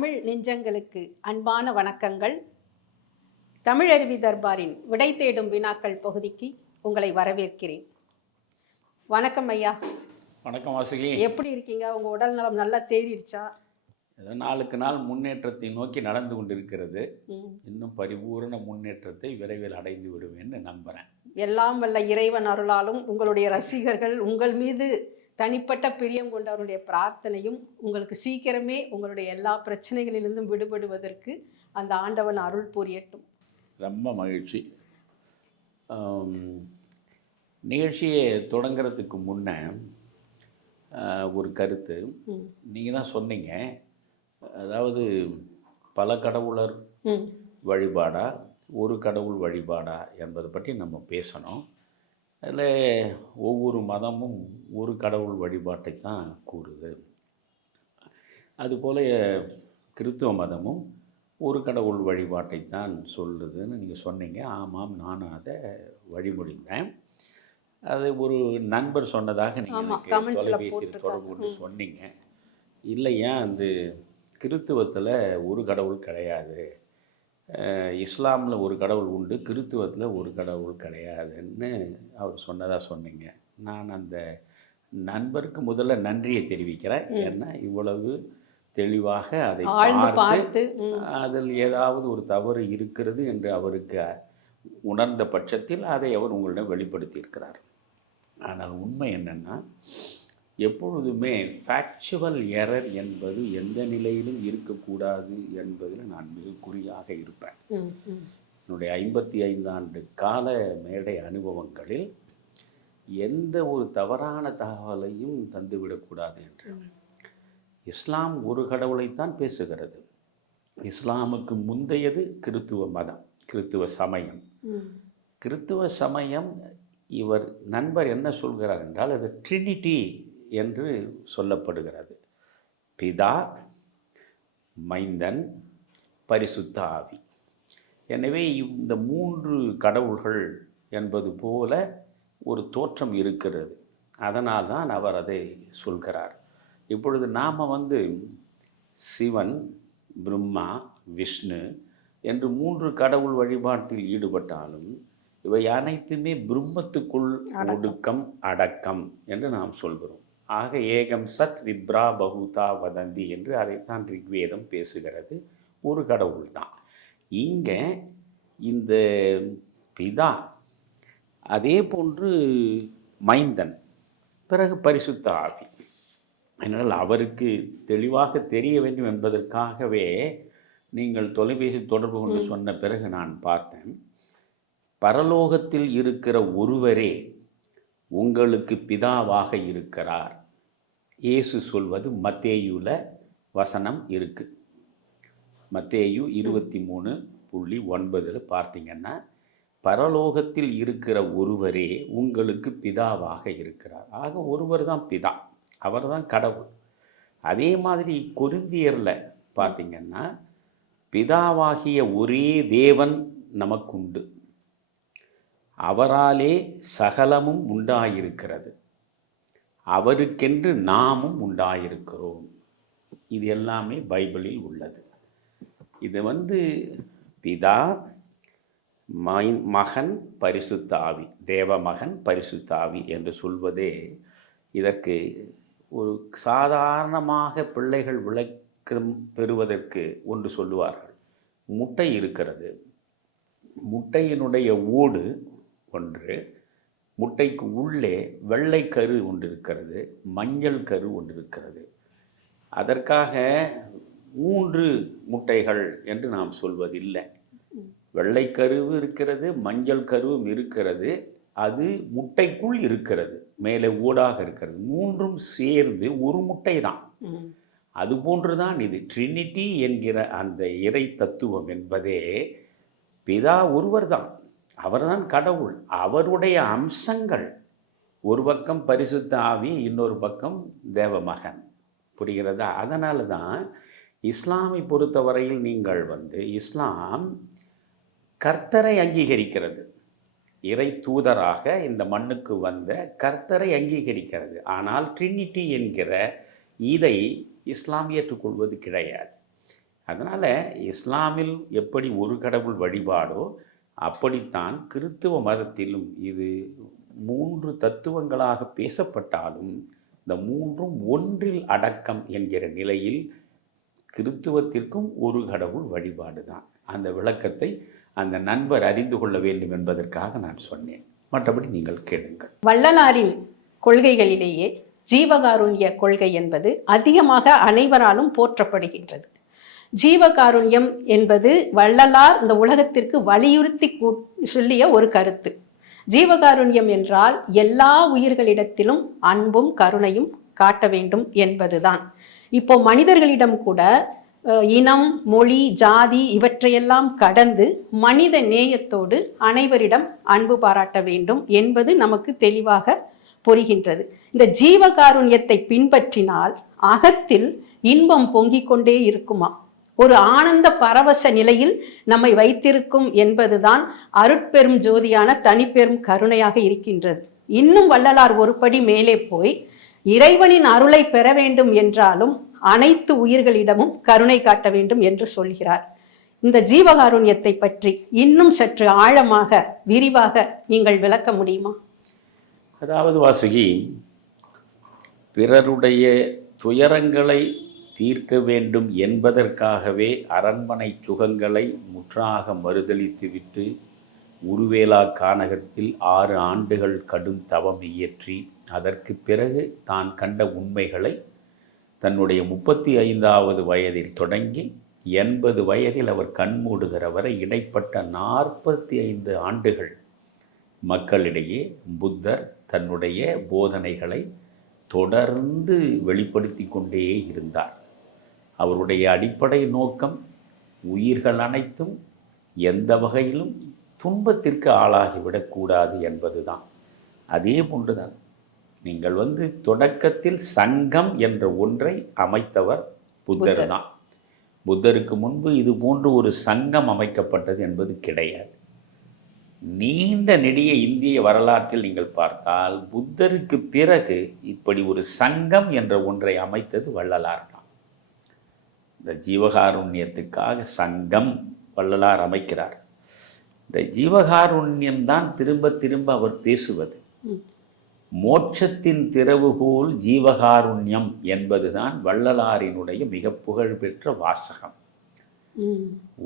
தமிழ் நெஞ்சங்களுக்கு அன்பான வணக்கங்கள். தமிழருவி தர்பாரின் விடை தேடும் வினாக்கள் பகுதிக்கு உங்களை வரவேற்கிறேன். வணக்கம் ஐயா. வணக்கம் வாசுகி. எப்படி இருக்கீங்க? உங்க உடல் நலம் நல்லா தேறிடுச்சா? ஏதோ நாளுக்கு நாள் முன்னேற்றத்தை நோக்கி நடந்து கொண்டிருக்கிறது. இன்னும் பரிபூரண முன்னேற்றத்தை விரைவில் அடைந்து விடுவேன்னு நம்புகிறேன் எல்லாம் வல்ல இறைவன் அருளாலும் உங்களுடைய ரசிகர்கள் உங்கள் மீது தனிப்பட்ட பிரியம் கொண்டவருடைய பிரார்த்தனையும் உங்களுக்கு சீக்கிரமே உங்களுடைய எல்லா பிரச்சனைகளிலிருந்தும் விடுபடுவதற்கு அந்த ஆண்டவன் அருள் புரியட்டும். ரொம்ப மகிழ்ச்சி. நிகழ்ச்சியை தொடங்குறதுக்கு முன்ன ஒரு கருத்து. நீங்கள் தான் சொன்னீங்க. அதாவது பல கடவுளர் வழிபாடா ஒரு கடவுள் வழிபாடா என்பதை பற்றி நம்ம பேசணும். அதில் ஒவ்வொரு மதமும் ஒரு கடவுள் வழிபாட்டை தான் கூறுது. அதுபோல் கிறித்துவ மதமும் ஒரு கடவுள் வழிபாட்டை தான் சொல்லுதுன்னு நீங்கள் சொன்னீங்க. ஆமாம் நானும் அதை வழிமொழிந்தேன் அது ஒரு நண்பர் சொன்னதாக நீங்கள் தொலைபேசியில். தொடர்பு கொண்டு. சொன்னீங்க. இல்லையா அந்த கிறித்துவத்தில் ஒரு கடவுள் கிடையாது. இஸ்லாமில் ஒரு கடவுள் உண்டு கிறித்துவத்தில் ஒரு கடவுள் கிடையாதுன்னு அவர் சொன்னதாக சொன்னீங்க. நான் அந்த நண்பருக்கு முதல்ல நன்றியை தெரிவிக்கிறேன். ஏன்னா இவ்வளவு தெளிவாக அதை பார்த்து அதில் ஏதாவது ஒரு தவறு இருக்கிறது என்று அவருக்கு உணர்ந்த பட்சத்தில் அதை அவர் உங்களிடம் வெளிப்படுத்தியிருக்கிறார். ஆனால் உண்மை என்னன்னா எப்பொழுதுமே ஃபேக்சுவல் எரர் என்பது எந்த நிலையிலும் இருக்கக்கூடாது என்பதில் நான் மிக குறியாக இருப்பேன். என்னுடைய ஐம்பத்தி ஐந்தாண்டு கால மேடை அனுபவங்களில் எந்த ஒரு தவறான தகவலையும் தந்துவிடக்கூடாது என்று. இஸ்லாம் ஒரு கடவுளைத்தான் பேசுகிறது. இஸ்லாமுக்கு முந்தையது கிறித்துவ மதம் கிறித்துவ சமயம். கிறித்துவ சமயம் இவர் நண்பர் என்ன சொல்கிறார் என்றால் அது ட்ரினிட்டி என்று சொல்லப்படுகிறது. பிதா மைந்தன் பரிசுத்த ஆவி எனவே இந்த மூன்று கடவுள்கள் என்பது போல ஒரு தோற்றம் இருக்கிறது. அதனால் தான் அவர் அதை சொல்கிறார். இப்பொழுது நாம் வந்து சிவன் பிரம்மா விஷ்ணு என்று மூன்று கடவுள் வழிபாட்டில் ஈடுபட்டாலும் இவை அனைத்துமே பிரம்மத்துக்குள். ஒடுக்கம் அடக்கம் என்று நாம் சொல்கிறோம். ஆக ஏகம் சத் விப்ரா பகுதா வதந்தி என்று அதைத்தான் ரிக்வேதம் பேசுகிறது. ஒரு கடவுள் தான். இங்கே இந்த பிதா அதே போன்று மைந்தன் பிறகு பரிசுத்த ஆவி. அதனால் அவருக்கு தெளிவாக தெரிய வேண்டும் என்பதற்காகவே நீங்கள் தொலைபேசி தொடர்பு கொண்டு சொன்ன பிறகு நான் பார்த்தேன். பரலோகத்தில் இருக்கிற ஒருவரே உங்களுக்கு பிதாவாக இருக்கிறார். இயேசு சொல்வது மத்தேயுல வசனம் இருக்குது மத்தேயு இருபத்தி மூணு புள்ளி ஒன்பதில் பார்த்தீங்கன்னா பரலோகத்தில் இருக்கிற ஒருவரே உங்களுக்கு பிதாவாக இருக்கிறார். ஆக ஒருவர் தான் பிதா அவர் தான் கடவுள். அதே மாதிரி கொருந்தியரில் பார்த்திங்கன்னா பிதாவாகிய ஒரே தேவன் நமக்குண்டு. அவராலே சகலமும் உண்டாயிருக்கிறது. அவருக்கென்று நாமும் உண்டாயிருக்கிறோம். இது எல்லாமே பைபிளில் உள்ளது. இது வந்து பிதா மகன் பரிசுத்தாவி தேவ மகன் பரிசுத்தாவி என்று சொல்வதே இதற்கு ஒரு சாதாரணமாக பிள்ளைகள் விளக்கம் பெறுவதற்கு ஒன்று சொல்லுவார்கள். முட்டை இருக்கிறது. முட்டையினுடைய ஓடு ஒன்று முட்டைக்கு உள்ளே வெள்ளை கரு ஒன்று இருக்கிறது மஞ்சள் கரு ஒன்று இருக்கிறது அதற்காக மூன்று முட்டைகள் என்று நாம் சொல்வதில்லை. வெள்ளை கருவு இருக்கிறது மஞ்சள் கருவும் இருக்கிறது அது முட்டைக்குள் இருக்கிறது மேலே ஊடாக இருக்கிறது. மூன்றும் சேர்ந்து ஒரு முட்டை தான். ம். அதுபோன்றுதான் இது. ட்ரினிட்டி என்கிற அந்த இறை தத்துவம் என்பதே பிதா ஒருவர்தான் அவர்தான் கடவுள். அவருடைய அம்சங்கள். ஒரு பக்கம் பரிசுத்த ஆவி இன்னொரு பக்கம் தேவமகன் புரிகிறதா? அதனால தான் இஸ்லாமை பொறுத்தவரையில் நீங்கள் வந்து இஸ்லாம் கர்த்தரை அங்கீகரிக்கிறது. இறை தூதராக இந்த மண்ணுக்கு வந்த கர்த்தரை அங்கீகரிக்கிறது. ஆனால் ட்ரினிட்டி என்கிற இதை இஸ்லாம் ஏற்றுக்கொள்வது கிடையாது. அதனால் இஸ்லாமில் எப்படி ஒரு கடவுள் வழிபாடோ அப்படித்தான் கிறித்துவ மதத்திலும் இது மூன்று தத்துவங்களாக பேசப்பட்டாலும் இந்த மூன்றும் ஒன்றில் அடக்கம் என்கிற நிலையில் கிறித்துவத்திற்கும் ஒரு கடவுள் வழிபாடு தான் அந்த விளக்கத்தை அந்த நண்பர் அறிந்து கொள்ள வேண்டும் என்பதற்காக நான் சொன்னேன். மற்றபடி நீங்கள் கேளுங்கள். வள்ளலாரின் கொள்கைகளிலேயே ஜீவகாருண்ய கொள்கை என்பது அதிகமாக அனைவராலும் போற்றப்படுகின்றது. ஜீவகாருண்யம் என்பது வள்ளலார் இந்த உலகத்திற்கு வலியுறுத்தி சொல்லிய ஒரு கருத்து. ஜீவகாருண்யம் என்றால் எல்லா உயிர்களிடத்திலும் அன்பும் கருணையும் காட்ட வேண்டும் என்பதுதான். இப்போ மனிதர்களிடம் கூட இனம் மொழி ஜாதி இவற்றையெல்லாம் கடந்து மனித நேயத்தோடு அனைவரிடம் அன்பு பாராட்ட வேண்டும் என்பது நமக்கு தெளிவாக புரிகின்றது. இந்த ஜீவகாருண்யத்தை பின்பற்றினால் அகத்தில் இன்பம் பொங்கிக் கொண்டே இருக்குமா? ஒரு ஆனந்த பரவச நிலையில் நம்மை வைத்திருக்கும் என்பதுதான் அருட்பெரும் ஜோதியான தனிப்பெரும் கருணையாக இருக்கின்றது. இன்னும் வள்ளலார் ஒரு படி மேலே போய் இறைவனின் அருளை பெற வேண்டும் என்றாலும் அனைத்து உயிர்களிடமும் கருணை காட்ட வேண்டும் என்று சொல்கிறார். இந்த ஜீவகாருண்யத்தை பற்றி இன்னும் சற்று ஆழமாக விரிவாக நீங்கள் விளக்க முடியுமா? அதாவது வாசுகி பிறருடைய துயரங்களை தீர்க்க வேண்டும் என்பதற்காகவே அரண்மனை சுகங்களை முற்றாக மறுதளித்துவிட்டு உருவேலா கானகத்தில் ஆறு ஆண்டுகள் கடும் தவம் இயற்றி அதற்கு பிறகு தான் கண்ட உண்மைகளை தன்னுடைய முப்பத்தி ஐந்தாவது வயதில் தொடங்கி எண்பது வயதில் அவர் கண்மூடுகிற வரை இடைப்பட்ட நாற்பத்தி ஐந்து ஆண்டுகள் மக்களிடையே புத்தர் தன்னுடைய போதனைகளை தொடர்ந்து வெளிப்படுத்தி கொண்டே இருந்தார். அவருடைய அடிப்படை நோக்கம் உயிர்கள் அனைத்தும் எந்த வகையிலும் துன்பத்திற்கு ஆளாகிவிடக்கூடாது என்பது தான் அதே போன்றுதான் நீங்கள் வந்து தொடக்கத்தில் சங்கம் என்ற ஒன்றை அமைத்தவர் புத்தர் தான் புத்தருக்கு முன்பு இது போன்று ஒரு சங்கம் அமைக்கப்பட்டது என்பது கிடையாது. நீண்ட நெடிய இந்திய வரலாற்றில் நீங்கள் பார்த்தால் புத்தருக்கு பிறகு இப்படி ஒரு சங்கம் என்ற ஒன்றை அமைத்தது வள்ளலார். இந்த ஜீவகாருண்யத்துக்காக சங்கம் வள்ளலார் அமைக்கிறார். இந்த ஜீவகாருண்யம்தான் திரும்ப திரும்ப அவர் பேசுவது. மோட்சத்தின் திறவுகோல் ஜீவகாருண்யம் என்பதுதான் வள்ளலாரினுடைய மிக புகழ்பெற்ற வாசகம்.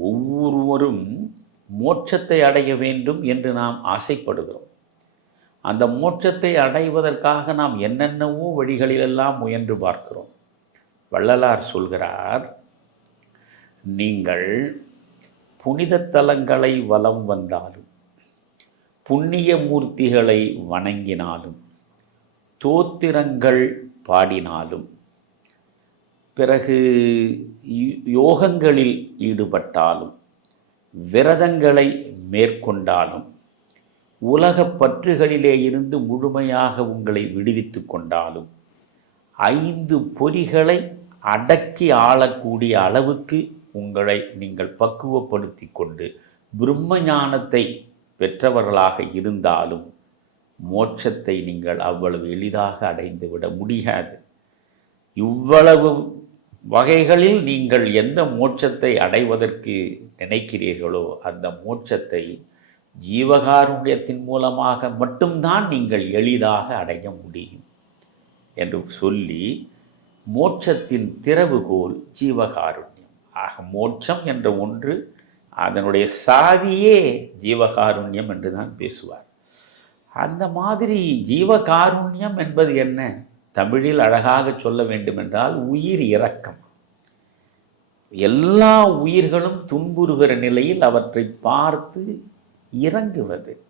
ஒவ்வொருவரும் மோட்சத்தை அடைய வேண்டும் என்று நாம் ஆசைப்படுகிறோம். அந்த மோட்சத்தை அடைவதற்காக நாம் என்னென்னவோ வழிகளிலெல்லாம் முயன்று பார்க்கிறோம். வள்ளலார் சொல்கிறார் நீங்கள் புனித தலங்களை வலம் வந்தாலும் புண்ணிய மூர்த்திகளை வணங்கினாலும் தோத்திரங்கள் பாடினாலும் பிறகு யோகங்களில் ஈடுபட்டாலும் விரதங்களை மேற்கொண்டாலும் உலகப் பற்றுகளிலே இருந்து முழுமையாக உங்களை விடுவித்து கொண்டாலும் ஐந்து பொறிகளை அடக்கி ஆளக்கூடிய அளவுக்கு உங்களை நீங்கள் பக்குவப்படுத்தி கொண்டு பிரம்ம ஞானத்தை பெற்றவர்களாக இருந்தாலும் மோட்சத்தை நீங்கள் அவ்வளவு எளிதாக அடைந்துவிட முடியாது. இவ்வளவு வகைகளில் நீங்கள் எந்த மோட்சத்தை அடைவதற்கு நினைக்கிறீர்களோ அந்த மோட்சத்தை ஜீவகாருண்யத்தின் மூலமாக மட்டும்தான் நீங்கள் எளிதாக அடைய முடியும் என்று சொல்லி மோட்சத்தின் திறவுகோல் ஜீவகாருண்யம். ஆக மோட்சம் என்ற ஒன்று அதனுடைய சாவியே ஜீவகாருண்யம் என்று தான் பேசுவார். அந்த மாதிரி ஜீவகாருண்யம் என்பது என்ன? தமிழில் அழகாக சொல்ல வேண்டுமென்றால் உயிர் இரக்கம். எல்லா உயிர்களும் துன்புறுகிற நிலையில் அவற்றை பார்த்து இறங்குவது.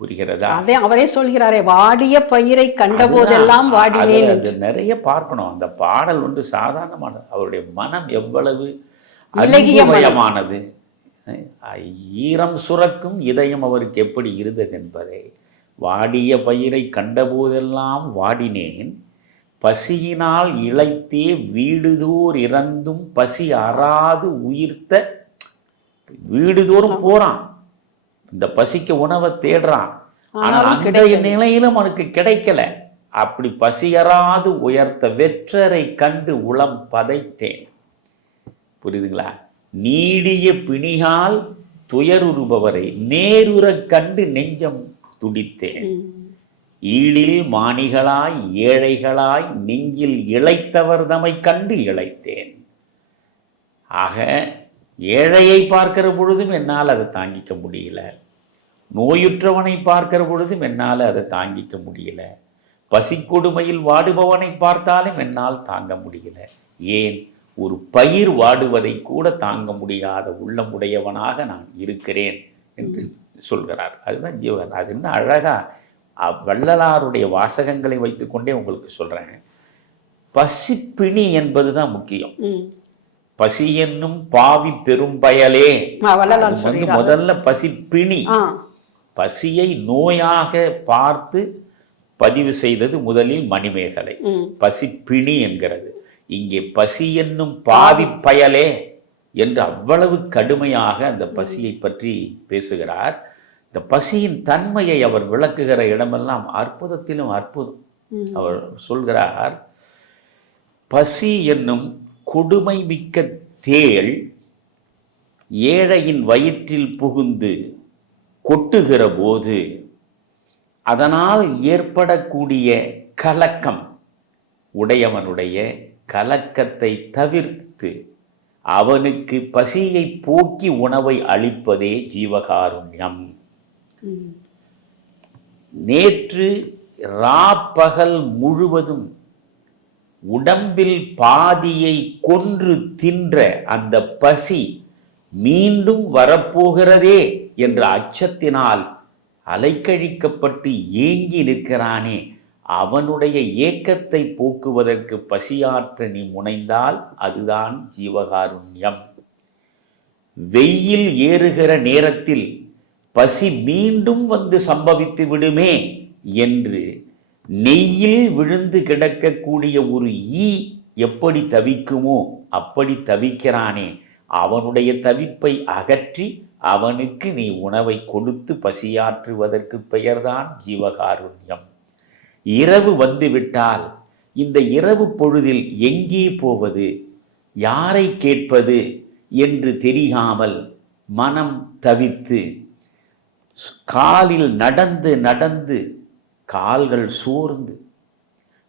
புரிகிறதா? அதே அவரே சொல்கிறாரே வாடிய பயிரை கண்டபோதெல்லாம் அதுதான். வாடினேன். அது நிறைய பார்க்கணும். அந்த பாடல் வந்து சாதாரணமானது. அவருடைய மனம் எவ்வளவு அஹ் ஈரம் சுரக்கும் இதயம் அவருக்கு எப்படி இருந்தது என்பதை. வாடிய பயிரை கண்டபோதெல்லாம் வாடினேன். பசியினால் இளைத்தே வீடுதோர் இறந்தும் பசி அறாது உயிர்த்த. வீடுதோறும் போறான். இந்த பசிக்கு உணவை தேடுறான். ஆனால் அந்த. நிலையிலும் அவனுக்கு கிடைக்கல. அப்படி பசியறாது உயர்த்த வெற்றரை கண்டு உளம் பதைத்தேன். புரியுதுங்களா? நீடிய பிணிகால் துயருறுபவரை நேருறக் கண்டு நெஞ்சம் துடித்தேன். ஈழில் மாணிகளாய் ஏழைகளாய் நெஞ்சில் இளைத்தவர் தமை கண்டு இளைத்தேன் ஆக ஏழையை பார்க்கிற பொழுதும் என்னால் அதை தாங்கிக்க முடியல. நோயுற்றவனை பார்க்கிற பொழுதும் என்னால் அதை தாங்கிக்க முடியல. பசிக்கொடுமையில் வாடுபவனை பார்த்தாலும் என்னால் தாங்க முடியல. ஏன்? ஒரு பயிர் வாடுவதை கூட தாங்க முடியாத உள்ளம் உடையவனாக நான் இருக்கிறேன் என்று சொல்கிறார். அதுதான் ஜீவன். அது என்ன அழகா வள்ளலாருடைய வாசகங்களை வைத்துக்கொண்டே உங்களுக்கு சொல்கிறேன் பசிப்பிணி என்பது தான் முக்கியம் பசி என்னும் பாவி பெரும் பயலே. வந்து முதல்ல பசிப்பிணி ஆ. பசியை நோயாக பார்த்து பதிவு செய்தது முதலில் மணிமேகலை. ம். பசிப்பிணி என்கிறது. இங்கே பசி என்னும் பாவி பயலே என்று அவ்வளவு கடுமையாக அந்த பசியை பற்றி பேசுகிறார். இந்த பசியின் தன்மையை அவர் விளக்குகிற இடமெல்லாம் அற்புதத்திலும் அற்புதம். அவர் சொல்கிறார் பசி என்னும் கொடுமை மிக்க தேள் ஏழையின் வயிற்றில் புகுந்து கொட்டுகிற போது அதனால் ஏற்படக்கூடிய கலக்கம் உடையவனுடைய கலக்கத்தை தவிர்த்து அவனுக்கு பசியை போக்கி உணவை அளிப்பதே ஜீவகாருண்யம். நேற்று ராப்பகல் முழுவதும் உடம்பில் பாதியை கொன்று தின்ற அந்த பசி மீண்டும் வரப்போகிறதே என்ற அச்சத்தினால் அலைக்கழிக்கப்பட்டு ஏங்கி நிற்கிறானே. அவனுடைய ஏக்கத்தை போக்குவதற்கு பசியாற்ற நீ முனைந்தால் அதுதான் ஜீவகாருண்யம். வெயில் ஏறுகிற நேரத்தில் பசி மீண்டும் வந்து சம்பவித்து விடுமே என்று நெய்யில் விழுந்து கிடக்கக்கூடிய ஒரு ஈ எப்படி தவிக்குமோ அப்படி தவிக்கிறானே. அவனுடைய தவிப்பை அகற்றி அவனுக்கு நீ உணவை கொடுத்து பசியாற்றுவதற்கு பெயர்தான் ஜீவகாருண்யம். இரவு வந்துவிட்டால் இந்த இரவு பொழுதில் எங்கே போவது? யாரை கேட்பது என்று தெரியாமல் மனம் தவித்து காலில் நடந்து நடந்து கால்கள் சோர்ந்து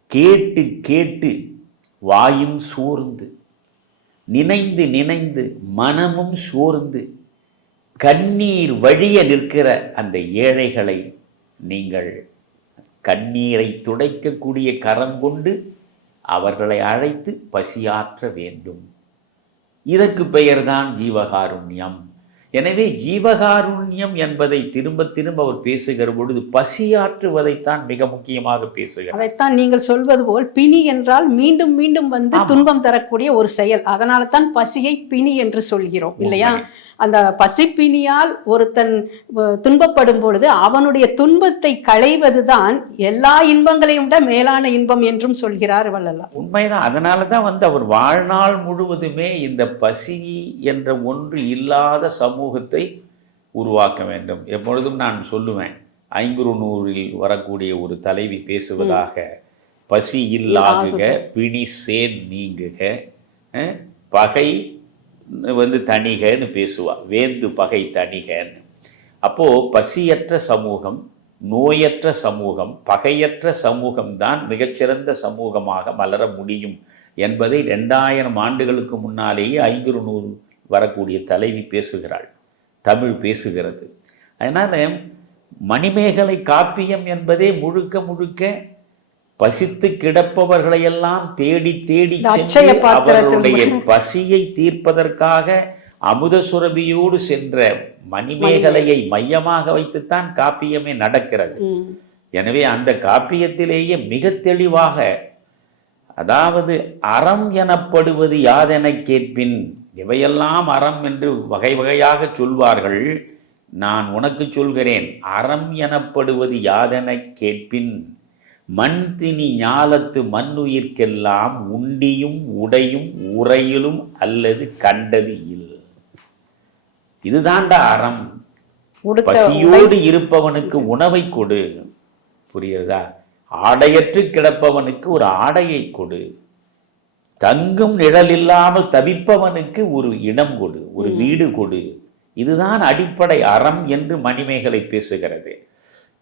கேட்டு கேட்டு வாயும் சோர்ந்து நினைந்து நினைந்து மனமும் சோர்ந்து கண்ணீர் வழிய நிற்கிற அந்த ஏழைகளை நீங்கள் கண்ணீரை துடைக்கக்கூடிய கரம் கொண்டு அவர்களை அழைத்து பசியாற்ற வேண்டும். இதற்கு பெயர்தான் ஜீவகாருண்யம். எனவே ஜீவகாருண்யம் என்பதை திரும்ப திரும்ப அவர் பேசுகிற பொழுது பசியாற்றுவதைத்தான் மிக முக்கியமாக பேசுகிறார். அதைத்தான் நீங்கள் சொல்வது போல் பிணி என்றால் மீண்டும் மீண்டும் வந்து. துன்பம் தரக்கூடிய ஒரு செயல். அதனால தான் பசியை பிணி என்று சொல்கிறோம் இல்லையா? அந்த பசிப்பிணியால் ஒருத்தன் துன்பப்படும் பொழுது அவனுடைய துன்பத்தை களைவதுதான் எல்லா இன்பங்களையும் விட மேலான இன்பம் என்றும் சொல்கிறார் வள்ளலார். உண்மைதான். அதனால தான் வந்து அவர் வாழ்நாள் முழுவதுமே இந்த பசி என்ற ஒன்று இல்லாத சமூகத்தை உருவாக்க வேண்டும். எப்பொழுதும் நான் சொல்லுவேன் ஐங்குறு நூறில் வரக்கூடிய ஒரு தலைவி பேசுவதாக பசி இல்லாகுக பிணி சேன் நீங்குக பகை வந்து தணிகன்னு பேசுவா வேந்து பகை தணிகன்னு. அப்போ பசியற்ற சமூகம் நோயற்ற சமூகம் பகையற்ற சமூகம்தான் மிகச்சிறந்த சமூகமாக மலர முடியும் என்பதை ரெண்டாயிரம் ஆண்டுகளுக்கு முன்னாலேயே ஐங்குறு நூறு வரக்கூடிய தலைவி பேசுகிறாள். தமிழ் பேசுகிறது. அதனால மணிமேகலை காப்பியம் என்பதே முழுக்க முழுக்க பசித்து கிடப்பவர்களையெல்லாம் தேடி தேடி அவர்களுடைய பசியை தீர்ப்பதற்காக அமுத சுரபியோடு சென்ற மணிமேகலையை மையமாக வைத்துத்தான் காப்பியமே நடக்கிறது. எனவே அந்த காப்பியத்திலேயே மிக தெளிவாக அதாவது அறம் எனப்படுவது யாதெனக் கேட்பின்? இவையெல்லாம் அறம் என்று வகை வகையாக சொல்வார்கள். நான் உனக்கு சொல்கிறேன் அறம் எனப்படுவது யாதெனக் கேட்பின். மண் திணி ஞாலத்து மண்ணுயிர்க்கெல்லாம் உண்டியும் உடையும் உறையிலும் அல்லது கண்டது இல். இதுதான்டா அறம். பசியோடு இருப்பவனுக்கு உணவை கொடு. புரியுதா ஆடையற்று கிடப்பவனுக்கு ஒரு ஆடையை கொடு. தங்கும் நிழல் இல்லாமல் தவிப்பவனுக்கு ஒரு இடம் கொடு ஒரு வீடு கொடு. இதுதான் அடிப்படை அறம் என்று மணிமேகலை பேசுகிறது.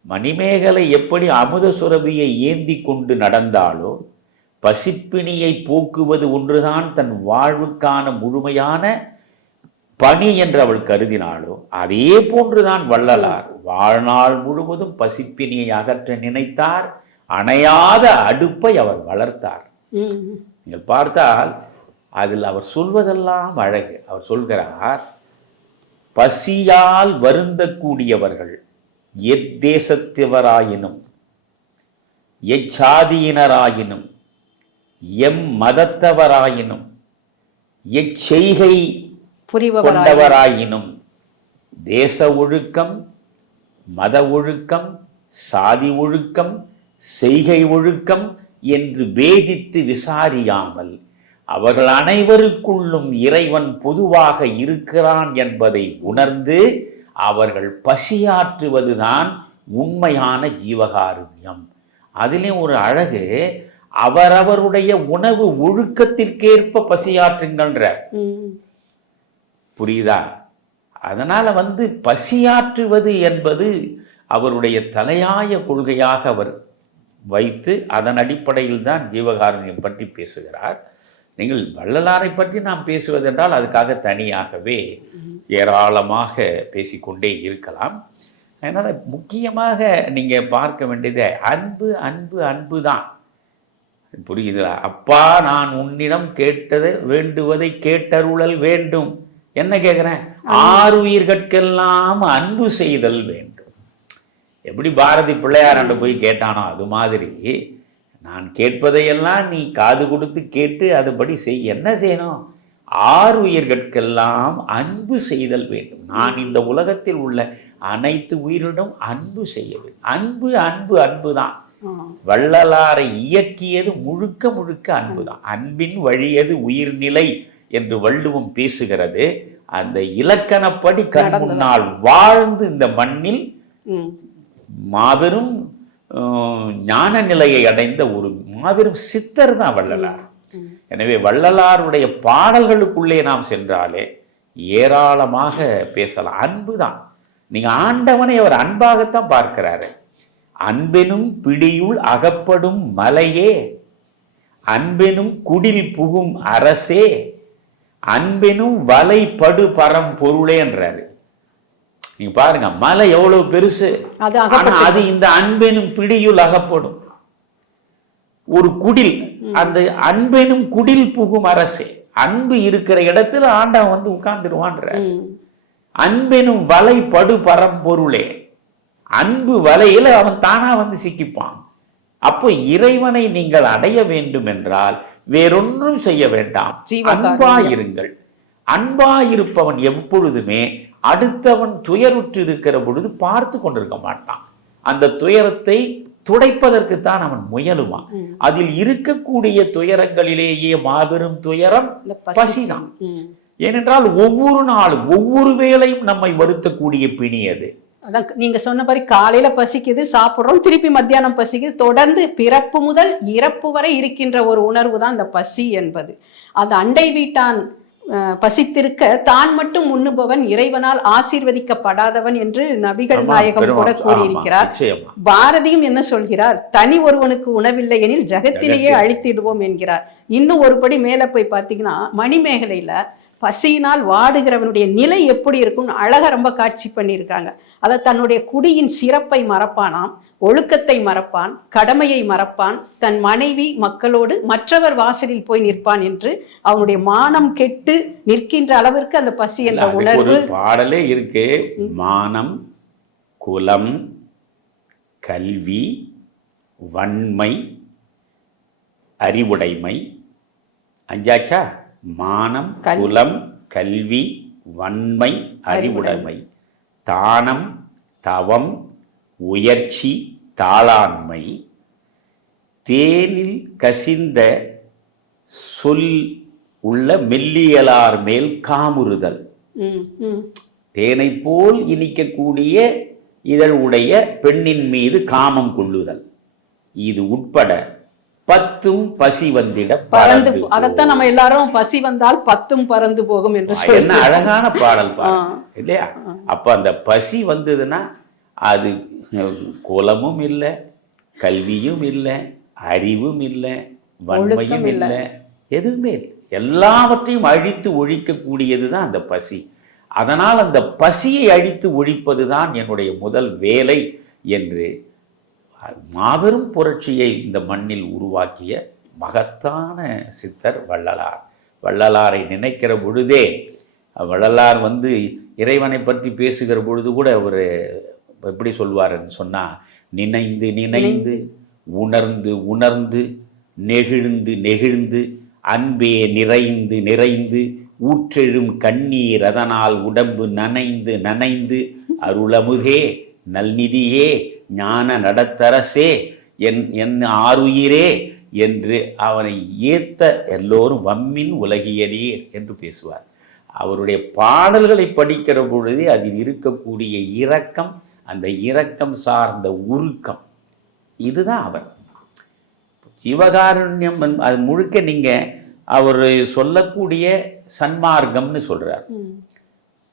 மணிமேகலை எப்படி அமுத சுரபியை ஏந்தி கொண்டு நடந்தாலோ பசிப்பிணியை போக்குவது ஒன்றுதான் தன் வாழ்வுக்கான முழுமையான பணி என்று அவள் கருதினாளோ அதே போன்றுதான் வள்ளலார் வாழ்நாள் முழுவதும் பசிப்பினியை அகற்ற நினைத்தார். அணையாத அடுப்பை அவர் வளர்த்தார். நீங்கள் பார்த்தால் அதில் அவர் சொல்வதெல்லாம் அழகு. அவர் சொல்கிறார் பசியால் வருந்தக்கூடியவர்கள் எத்தேசத்தவராயினும் எச்சாதியினராயினும் எம் மதத்தவராயினும் எச்செய்கை கொண்டவராயினும் தேச ஒழுக்கம் மத ஒழுக்கம் சாதி ஒழுக்கம் செய்கை ஒழுக்கம் என்று பேதித்து விசாரியாமல் அவர்கள் அனைவருக்குள்ளும் இறைவன் பொதுவாக இருக்கிறான் என்பதை உணர்ந்து அவர்கள் பசியாற்றுவதுதான் உண்மையான ஜீவகாருண்யம். அதிலே ஒரு அழகு அவரவருடைய உணவு ஒழுக்கத்திற்கேற்ப பசியாற்றுங்கள்ன்ற ம். புரியுதா? அதனால வந்து பசியாற்றுவது என்பது அவருடைய தலையாய கொள்கையாக அவர் வைத்து அதன் அடிப்படையில் தான் ஜீவகாருண்யம் பற்றி பேசுகிறார். நீங்கள் வள்ளலாரை பற்றி நாம் பேசுவதென்றால் அதுக்காக தனியாகவே ஏராளமாக பேசிக்கொண்டே இருக்கலாம். அதனால் முக்கியமாக நீங்கள் பார்க்க வேண்டியது அன்பு அன்பு அன்பு தான். புரியுதா? அப்பா நான் உன்னிடம் கேட்டதை வேண்டுவதை கேட்டருளல் வேண்டும். என்ன கேட்குறேன் ஆறுயிர்கட்கெல்லாம் அன்பு செய்தல் வேண்டும். எப்படி பாரதி பிள்ளையாராண்ட போய் கேட்டானோ அது மாதிரி நான் கேட்பதையெல்லாம் நீ காது கொடுத்து கேட்டு அதுபடி செய். என்ன செய்யணும்? ஆறு உயிர்கட்கெல்லாம் அன்பு செய்தல் வேண்டும். நான் இந்த உலகத்தில் உள்ள அனைத்து உயிரிடம் அன்பு செய்ய வேண்டும். அன்பு அன்பு அன்பு தான். வள்ளலாரை இயக்கியது முழுக்க முழுக்க அன்புதான் அன்பின் வழியது உயிர்நிலை என்று வள்ளுவம் பேசுகிறது. அந்த இலக்கணப்படி கண். முன்னால் வாழ்ந்து இந்த மண்ணில். மாபெரும் ஞான நிலையை அடைந்த ஒரு மாபெரும் சித்தர் தான் வள்ளலார். எனவே வள்ளலாருடைய பாடல்களுக்குள்ளே நாம் சென்றாலே ஏராளமாக பேசலாம். அன்பு தான். நீங்க ஆண்டவனை அவர் அன்பாகத்தான் பார்க்கிறாரு. அன்பெனும் பிடியுள் அகப்படும் மலையே. அன்பெனும் குடில் புகும் அரசே. அன்பெனும் வலை படு பரம் பொருளேன்றாரு. நீங்க பாருங்க மலை எவ்வளவு பெருசு. அது ஆனா அது இந்த அன்பெனும் பிடியுள் அகப்படும். ஒரு குடில் அந்த அன்பெனும் குடில் புகும் அரசே. அன்பு இருக்கிற இடத்துல ஆண்டவன் வந்து உட்கார்ந்துருவான்ற. அன்பெனும் வலை படு பரம்பொருளே. அன்பு வலையில அவன் தானா வந்து சிக்கிப்பான். அப்போ இறைவனை நீங்கள் அடைய வேண்டும் என்றால் வேறொன்றும் செய்ய வேண்டாம். ஜீவகாருண்யம். அன்பாயிருங்கள். அன்பாயிருப்பவன் எப்பொழுதுமே அடுத்தவன் துயருற்று இருக்கிற பொழுது பார்த்து கொண்டிருக்க மாட்டான். அந்த துயரத்தை துடைப்பதற்குத்தான் அவன் முயலுவான். அதில் இருக்கக்கூடிய துயரங்களிலேயே மாபெரும் துயரம் பசிதான். ஏனென்றால் ஒவ்வொரு நாளும் ஒவ்வொரு வேளையும் நம்மை வருத்தக்கூடிய பிணி அது. அதான் நீங்க சொன்ன மாதிரி காலையில பசிக்குது சாப்பிடுறோம் திருப்பி மத்தியானம் பசிக்குது தொடர்ந்து பிறப்பு முதல் இறப்பு வரை இருக்கின்ற ஒரு உணர்வு தான் இந்த பசி என்பது. அந்த அண்டை வீட்டான் பசித்திருக்க தான் மட்டும் உண்ணுபவன் இறைவனால் ஆசீர்வதிக்கப்படாதவன் என்று நபிகள் நாயகம் கூட. கூறியிருக்கிறார் பாரதியும் என்ன சொல்கிறார் தனி ஒருவனுக்கு உணவில்லை எனில் ஜகத்திலேயே ஜகத்தில். அழித்திடுவோம் என்கிறார் இன்னும் ஒருபடி மேல போய் பார்த்தீங்கன்னா மணிமேகலையில பசியினால் வாடுகிறவனுடைய நிலை எப்படி இருக்கும்னு அழகா ரொம்ப காட்சி பண்ணியிருக்காங்க. அதை தன்னுடைய குடியின் சிறப்பை மறப்பானாம் ஒழுக்கத்தை மறப்பான் கடமையை மறப்பான் தன் மனைவி மக்களோடு மற்றவர் வாசலில் போய் நிற்பான் என்று அவனுடைய மானம் கெட்டு நிற்கின்ற அளவிற்கு அந்த பசி என்ற உணர்வு பாடலே இருக்கு. மானம் குலம் கல்வி வன்மை அறிவுடைமை. அஞ்சாச்சா? மானம். குலம் கல்வி வன்மை அறிவுடைமை தானம் தவம் உயர்ச்சி தாளாண்மை தேனில் கசிந்த சொல் உள்ள மெல்லியலார் மேல் காமுறுதல். தேனை போல் இனிக்கக்கூடிய இதழ் உடைய பெண்ணின் மீது காமம் கொள்ளுதல் இது உட்பட பத்தும் பசி வந்திட பறந்து அதைத்தான் நம்ம எல்லாரும் பசி வந்தால் பத்தும் பறந்து போகும் என்று. என்ன அழகான பாடல். இல்லையா அப்ப அந்த பசி வந்ததுன்னா அது குலமும் இல்லை கல்வியும் இல்லை அறிவும் இல்லை வன்மையும் இல்ல. எதுவுமே இல்லை எல்லாவற்றையும் அழித்து ஒழிக்கக்கூடியது தான் அந்த பசி அதனால் அந்த பசியை அழித்து ஒழிப்பது தான் என்னுடைய முதல் வேலை என்று மாபெரும் புரட்சியை இந்த மண்ணில் உருவாக்கிய மகத்தான சித்தர் வள்ளலார். வள்ளலாரை நினைக்கிற பொழுதே வள்ளலார் வந்து இறைவனை பற்றி பேசுகிற பொழுது கூட அவர் எப்படி சொல்வார்ன்னு சொன்னால் நினைந்து நினைந்து உணர்ந்து உணர்ந்து நெகிழ்ந்து நெகிழ்ந்து அன்பே நிறைந்து நிறைந்து ஊற்றெழும் கண்ணீர் அதனால் உடம்பு நனைந்து நனைந்து அருளமுதே நல்நிதியே ஞான நடத்தரசே என் என் ஆருயிரே என்று அவனை ஏத்த எல்லோரும் வம்மின் உலகியதீர் என்று பேசுவார். அவருடைய பாடல்களை படிக்கிற பொழுதே அதில் இருக்கக்கூடிய இரக்கம் அந்த இரக்கம் சார்ந்த உருக்கம் இதுதான் அவர். ஜீவகாருண்யம் என்ப- அது முழுக்க நீங்க அவர் சொல்லக்கூடிய சன்மார்க்கம்னு சொல்றார். ம்.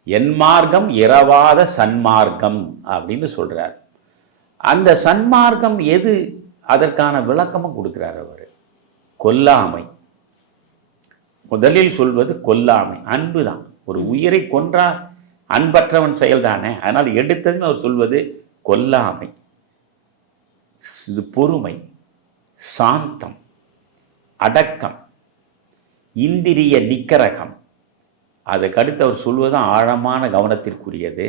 என் மார்க்கம் இரவாத சன்மார்க்கம் அப்படின்னு சொல்றார். அந்த சன்மார்க்கம் எது? அதற்கான விளக்கமும் கொடுக்கிறார் அவர். கொல்லாமை. முதலில் சொல்வது கொல்லாமை. அன்பு தான் ஒரு உயிரை கொன்றா அன்பற்றவன் செயல்தானே? அதனால் எடுத்ததுன்னு அவர் சொல்வது கொல்லாமை. இது பொறுமை. சாந்தம். அடக்கம். இந்திரிய நிக்கரகம். அதுக்கடுத்து அவர் சொல்வதும் ஆழமான கவனத்திற்குரியது.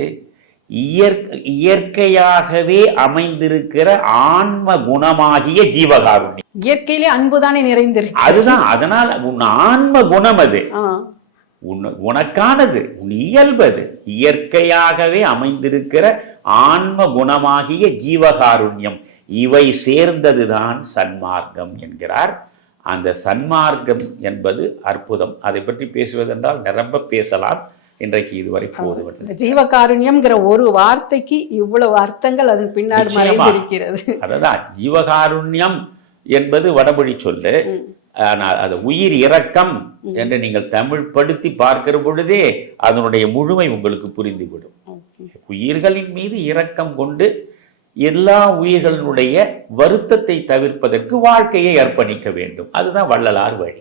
இயற்கையாகவே அமைந்திருக்கிற ஆன்ம குணமாகிய ஜீவகாருண்யம். இயற்கையிலே அன்புதானே நிறைந்திருக்கு. அதுதான் அதனால் உன் ஆன்ம குணம் அது. உன் உனக்கானது உன் இயல்பது. இயற்கையாகவே அமைந்திருக்கிற ஆன்ம குணமாகிய ஜீவகாருண்யம். இவை சேர்ந்ததுதான் சன்மார்க்கம் என்கிறார். அந்த சன்மார்க்கம் என்பது அற்புதம். அதை பற்றி பேசுவதென்றால் நிரம்ப பேசலாம். இன்றைக்கு இதுவரை போதுவிட்டது ஜீவகாருண்யம்ங்கிற ஒரு வார்த்தைக்கு இவ்வளவு அர்த்தங்கள் அதன் நிச்சயமா. மறைந்திருக்கிறது. அததான் ஜீவகாருண்யம் என்பது வடமொழி சொல்லு. ஆனால் அது உயிர் இரக்கம் என்று நீங்கள் தமிழ் படுத்தி பார்க்கிற பொழுதே அதனுடைய முழுமை உங்களுக்கு புரிந்துவிடும். உயிர்களின் மீது இரக்கம் கொண்டு எல்லா உயிர்களினுடைய வருத்தத்தை தவிர்ப்பதற்கு வாழ்க்கையை அர்ப்பணிக்க வேண்டும். அதுதான் வள்ளலார் வழி.